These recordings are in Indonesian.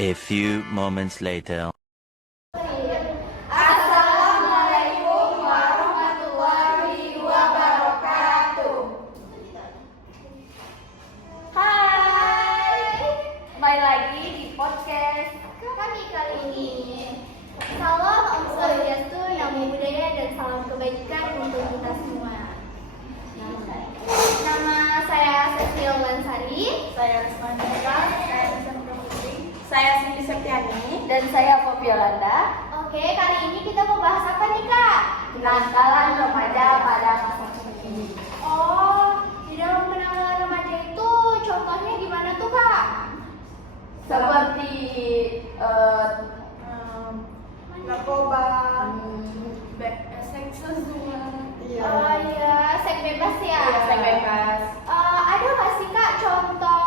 A few moments later. Assalamualaikum warahmatullahi wabarakatuh. Hai, kembali lagi di podcast kami kali ini. Salam Om Swastiastu, Namo Buddhaya, dan salam kebaikan untuk kita semua. Nama saya Cecil Lansari, Saya Risma Nera, saya Nisa Putri, saya Cindy Septiani. dan saya Poppy Yolanda. Oke, kali ini kita mau bahas apa nih Kak? Kenakalan remaja pada masa kini. Oh, di dalam kenakalan remaja itu contohnya gimana tuh Kak? Seperti Narkoba, seks seksual. oh iya, seks bebas ya. Iya, seks bebas. Ada nggak sih Kak contoh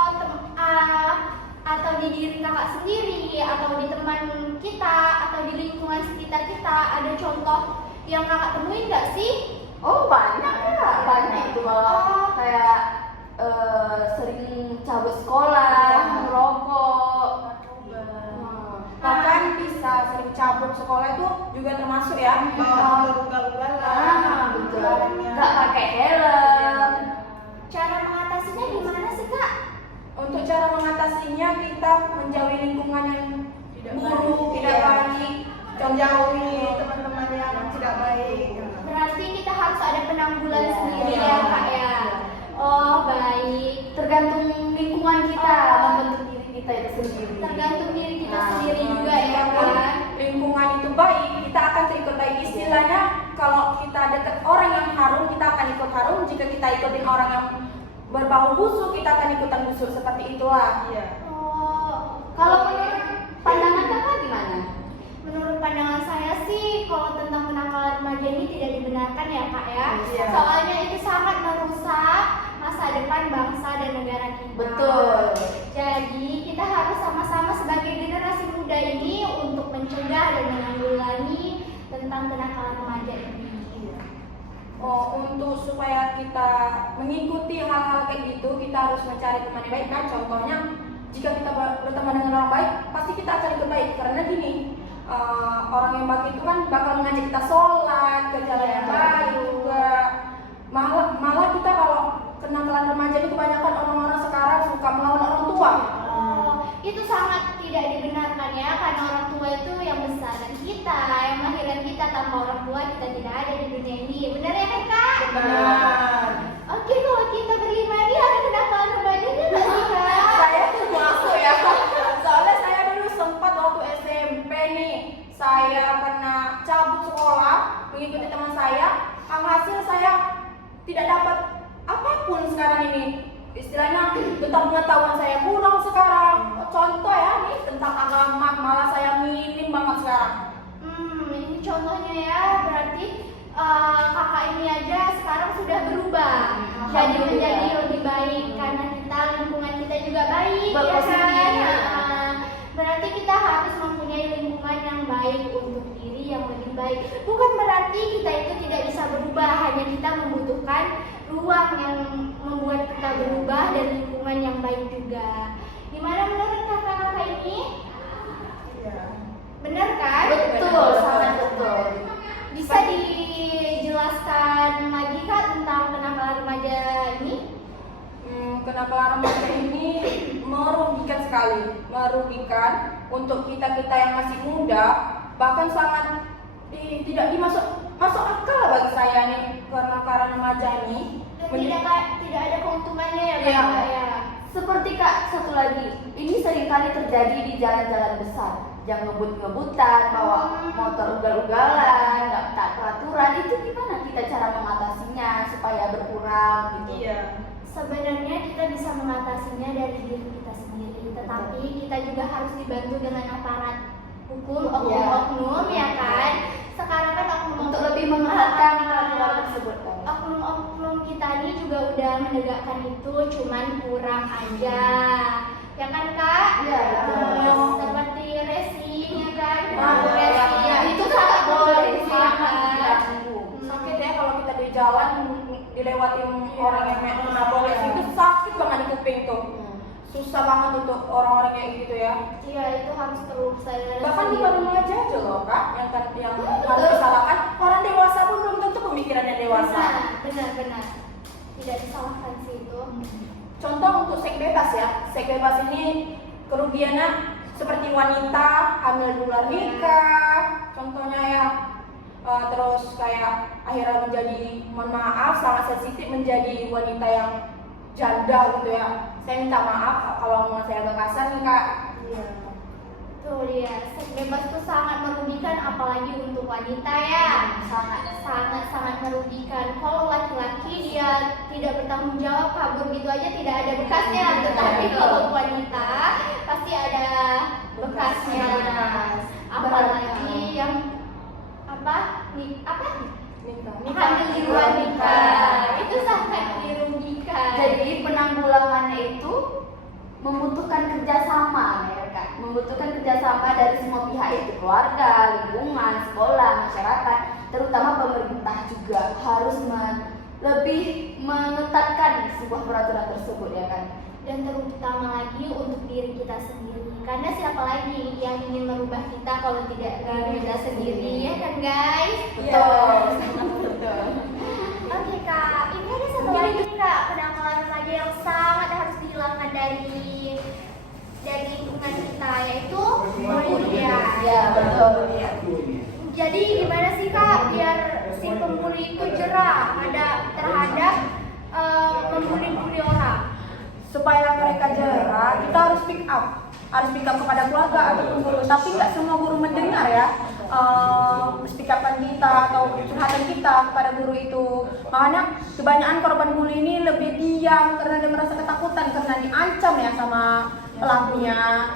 atau di diri kakak sendiri atau di teman kita atau di lingkungan sekitar kita ada contoh yang kakak temuin nggak sih? Oh banyak ya, banyak itu malah kayak sering cabut sekolah, merokok. Bahkan bisa sering cabut sekolah itu juga termasuk ya. Betul. Nggak pakai helm. Cara mengatasinya gimana sih Kak? Untuk cara mengatasinya kita menjauhi lingkungan yang buruk, tidak baik, menjauhi teman-teman yang tidak baik. Berarti kita harus ada penanggulan Iya. sendiri ya Kak ya. Oh baik, Tergantung lingkungan kita membentuk diri kita itu sendiri. tergantung diri kita Nah, sendiri juga ya kan. Lingkungan itu baik, kita akan terikut baik. Istilahnya kalau kita dekat orang yang harum, kita akan ikut harum. Jika kita ikutin orang yang berbau busuk, kita akan ikutan busuk. Seperti itulah. Oh, Kalau menurut pandangan kakak gimana? menurut pandangan saya sih kalau tentang kenakalan remaja ini tidak dibenarkan ya Kak ya. Iya. Soalnya itu sangat merusak masa depan bangsa dan negara kita. Betul. Jadi kita harus sama-sama sebagai generasi muda ini untuk mencegah dan menanggulangi tentang kenakalan remaja ini. Untuk supaya kita mengikuti hal-hal kayak gitu, kita harus mencari teman yang baik kan. Contohnya, jika kita berteman dengan orang baik, pasti kita akan ikut baik. Karena gini, orang yang baik itu kan bakal mengajak kita sholat, ke jalan yang baik juga. Malah kita kalau kenakalan remaja itu kebanyakan orang-orang sekarang suka melawan orang tua. Itu sangat tidak dibenarkan ya, karena orang tua itu yang besarkan kita, yang melahirkan kita. Tanpa orang tua kita tidak ada di dunia ini. Benar ya kan Kak? Benar. Oke, kalau kita berlima ini ada kenakalan remaja nggak sih Kak? Saya tuh masuk ya. Soalnya saya dulu sempat waktu SMP nih, saya pernah cabut sekolah mengikuti teman saya. Hasil saya tidak dapat apapun sekarang ini. Istilahnya tentang pengetahuan saya kurang sekarang. Contoh ya nih tentang agama malah saya minim banget sekarang. Ini contohnya ya, berarti kakak ini aja sekarang sudah berubah. Jadi menjadi lebih baik karena kita lingkungan kita juga baik ya Berpositif. kan. Berarti kita harus mempunyai lingkungan yang baik untuk diri yang lebih baik. Bukan berarti kita itu tidak bisa berubah, hanya kita membutuhkan ruang yang membuat kita berubah dan lingkungan yang baik juga. Gimana menurut kakak-kakak ini? Benar kan? Betul, sangat betul. Bisa dijelaskan lagi Kak tentang kenakalan remaja ini? Kenakalan remaja ini merugikan sekali, merugikan untuk kita yang masih muda, bahkan sangat tidak masuk akal bagi saya nih kenakalan remaja ini. Tidak ada keuntungannya ya Iya. Kak ya. Seperti Kak, satu lagi, ini seringkali terjadi di jalan-jalan besar. Yang ngebut-ngebutan, bawa motor ugal-ugalan, nggak taat peraturan. Itu gimana kita cara mengatasinya supaya berkurang gitu? Sebenarnya kita bisa mengatasinya dari diri kita sendiri, tetapi kita juga harus dibantu dengan aparat hukum, oknum-oknum ya kan. Sekarang kan oknum Untuk lebih menerapkan peraturan tersebut kan? oknum-oknum kita ini juga udah menegakkan itu, cuman kurang aja. Ya kan Kak? Iya, betul. Seperti racing ya kan? Itu sangat boleh, sangat sangat. Sakit ya kalau kita di jalan dilewatin orang yang menabrak itu sakit banget di kuping tuh. susah banget untuk orang-orang kayak gitu ya. Iya, itu harus perlu kesadaran Bahkan sendiri. bukan remaja aja loh kak, yang Betul. harus disalahkan. Orang dewasa pun belum tentu pemikirannya dewasa. Benar. Tidak disalahkan sih itu. Contoh untuk seks bebas ya, seks bebas ini kerugiannya seperti wanita hamil di luar nikah, contohnya ya. Terus kayak akhirnya menjadi, mohon maaf, sangat sensitif menjadi wanita yang janda gitu ya. Saya minta maaf kalau mau saya agak kasar nih kak. Iya. Tuh dia, seks bebas itu sangat merugikan apalagi untuk wanita ya. Sangat merugikan. Kalau laki-laki dia tidak bertanggung jawab, kabur gitu aja tidak ada bekasnya. Tetapi kalau wanita pasti ada bekasnya. Apalagi yang hamil di luar nikah. Itu sangat dirugikan. Jadi penanggulangannya itu membutuhkan kerjasama ya kan, membutuhkan kerjasama dari semua pihak, itu keluarga, lingkungan, sekolah, masyarakat, terutama pemerintah juga harus lebih mengetatkan sebuah peraturan tersebut ya kan. Dan terutama lagi untuk diri kita sendiri, karena siapa lagi yang ingin merubah kita kalau tidak diri kita sendiri, ya kan guys? Betul. Oke kak, ini ada satu lagi nih kak, kenakalan remaja yang sangat harus dihilangkan dari lingkungan kita, yaitu pembulian. Ya betul. Jadi gimana sih kak biar si pembuli itu jerah terhadap membuli-buli orang? Supaya mereka jerah, kita harus speak up kepada keluarga ataupun guru. Tapi nggak semua guru mendengar ya speak up-an kita atau curhatan kita kepada guru itu. Makanya kebanyakan korban bully ini lebih diam karena dia merasa ketakutan karena diancam ya sama pelakunya.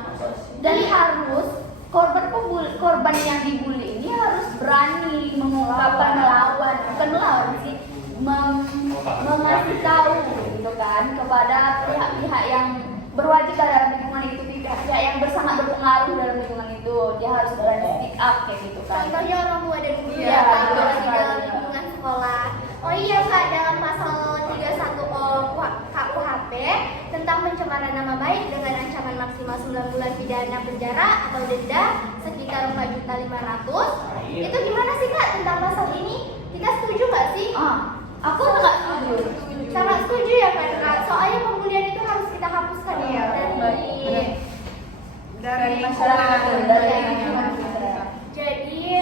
Dan harus korban yang dibully ini harus berani mengungkapkan, melawan sih, mengasih tahu gitu kan kepada pihak-pihak yang berwajib dalam lingkungan itu, pihak-pihak yang sangat berpengaruh dalam lingkungan itu. Dia harus berani speak up kayak gitu kan. Contohnya orang tua dan guru Iya, betul di sekali. dalam lingkungan sekolah. Oh iya kak, dalam pasal 31 KUHP tentang pencemaran nama baik dengan ancaman maksimal 9 bulan pidana penjara atau denda sekitar 4.500.000. Itu gimana sih kak tentang pasal ini? Kita setuju nggak sih? Aku nggak setuju. Sangat setuju ya kan kak. Soalnya pembulian itu harus kita hapuskan ya Dari masyarakat, dari lingkungan kita. Jadi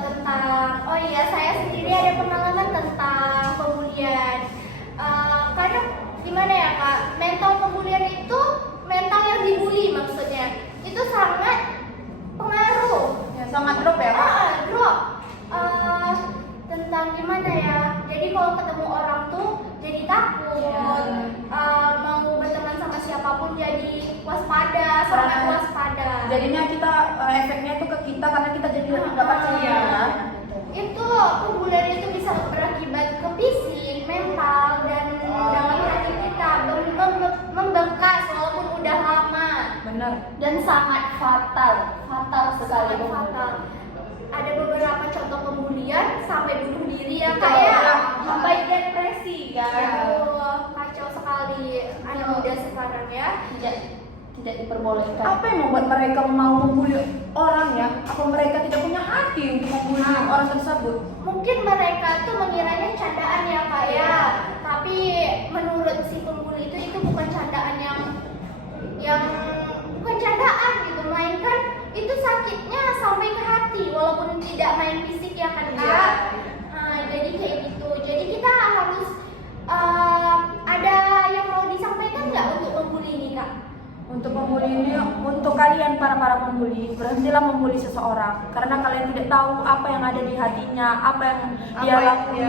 tentang, oh iya saya sendiri ada pengalaman tentang pembulian. Kadang gimana ya kak, mental pembulian itu mental yang dibully maksudnya itu sangat pengaruh. Ya, sangat drop ya kak. Drop. Tentang gimana ya, jadi kalau ketemu orang tuh jadi takut, mau berteman sama siapapun jadi waspada, sangat waspada. Jadinya kita efeknya itu ke kita karena kita jadi nggak percaya. Itu pembulian itu bisa berakibat ke fisik, mental, dan dalam hati kita membekas walaupun udah lama. Benar. Dan sangat fatal sekali. Sangat fatal. Ada beberapa contoh pembulian sampai bunuh diri ya kak ya, Sampai depresi kan. Aduh, kacau sekali anak muda sekarang ya. Tidak diperbolehkan. Apa yang membuat mereka mau membuli orang ya? Apa mereka tidak punya hati untuk membuli orang tersebut? Mungkin mereka tuh mengiranya candaan ya kak ya, tapi menurut si pembuli itu bukan candaan yang bukan candaan gitu, melainkan itu sakitnya sampai ke hati walaupun tidak main fisik ya kan kak. Jadi kayak gitu. Jadi kita harus ada yang mau disampaikan nggak untuk pembuli ini kak? Untuk membuli ini, untuk kalian para pembuli, berhentilah membuli seseorang karena kalian tidak tahu apa yang ada di hatinya, apa yang dia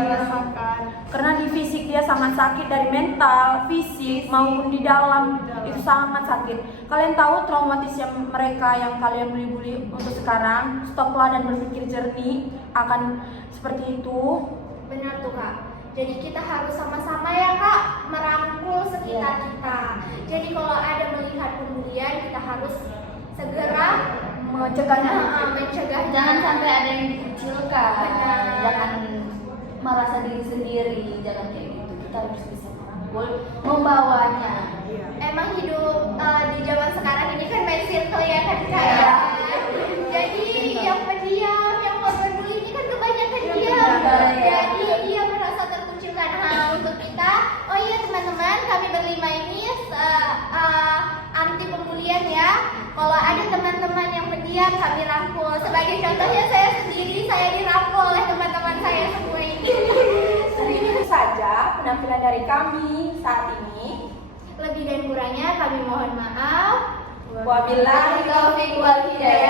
rasakan. Karena di fisik dia sangat sakit, dari mental, fisik maupun di dalam itu sangat sakit. Kalian tahu traumatisnya mereka yang kalian bully untuk sekarang. Stoplah dan berpikir jernih akan seperti itu. Benar tuh kak. Jadi kita harus sama-sama ya kak merangkul sekitar kita. Jadi kalau ada melihat pembulian kita harus segera Mencegahnya. mencegahnya. Jangan sampai ada yang dikucilkan. Benar. Jangan merasa diri sendiri, jangan kayak gitu. Kita harus bisa merangkul, membawanya Emang hidup di zaman sekarang ini kan main circle ya kan Kak. Iya. Jadi yang pendiam, yang korban bully ini kan kebanyakan diam. Iya. Jadi dia merasa terkucilkan. Untuk kita, oh iya teman-teman, kami berlima ini anti pembulian ya. Kalau ada teman-teman yang pendiam, kami rangkul. Sebagai contohnya saya sendiri, saya dirangkul oleh teman-teman saya semua ini. Ini saja penampilan dari kami saat ini. Lebih dan kurangnya kami mohon maaf. Wabillahi taufiq wal hidayah.